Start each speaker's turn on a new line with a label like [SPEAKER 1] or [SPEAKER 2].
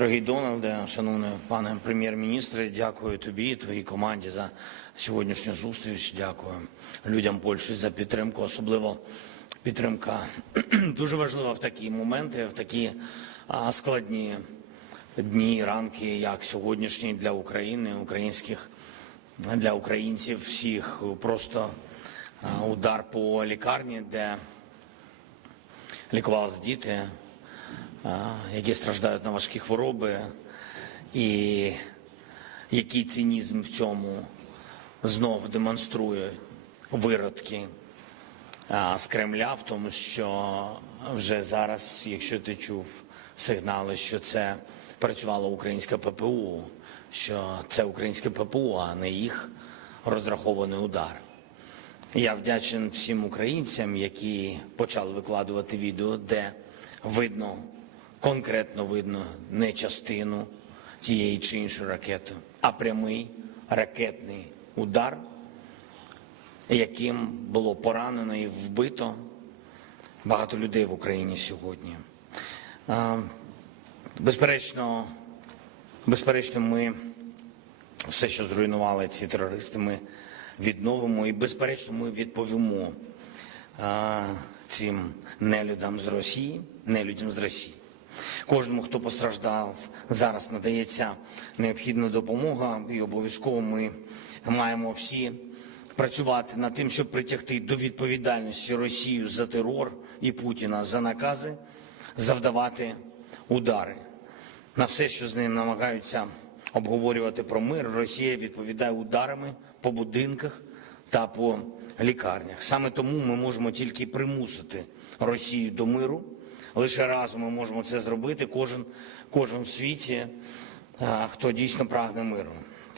[SPEAKER 1] Дорогий Дональде, шановний пане прем'єр-міністре, дякую тобі і твоїй команді за сьогоднішню зустріч. Дякую людям Польщі за підтримку, особливо підтримка дуже важлива в такі моменти, в такі складні дні, ранки, як сьогоднішні для України, українських для українців всіх. Просто удар по лікарні, де лікувалися діти, які страждають на важкі хвороби, і який цинізм в цьому знов демонструє виродки з Кремля, в тому, що вже зараз, якщо ти чув сигнали, що це працювало українське ППУ, що це українське ППУ, а не їх розрахований удар. Я вдячен всім українцям, які почали викладувати відео, де видно, конкретно видно не частину тієї чи іншої ракети, а прямий ракетний удар, яким було поранено і вбито багато людей в Україні сьогодні. Безперечно, безперечно, ми все, що зруйнували ці терористи, ми відновимо і, безперечно, ми відповімо цим нелюдам з Росії, нелюдям з Росії. Кожному, хто постраждав, зараз надається необхідна допомога, і обов'язково ми маємо всі працювати над тим, щоб притягти до відповідальності Росію за терор і Путіна за накази завдавати удари на все, що з ним намагаються обговорювати про мир. Росія відповідає ударами по будинках та по лікарнях. Саме тому ми можемо тільки примусити Росію до миру. Лише разом ми можемо це зробити. Кожен, кожен в світі, хто дійсно прагне миру.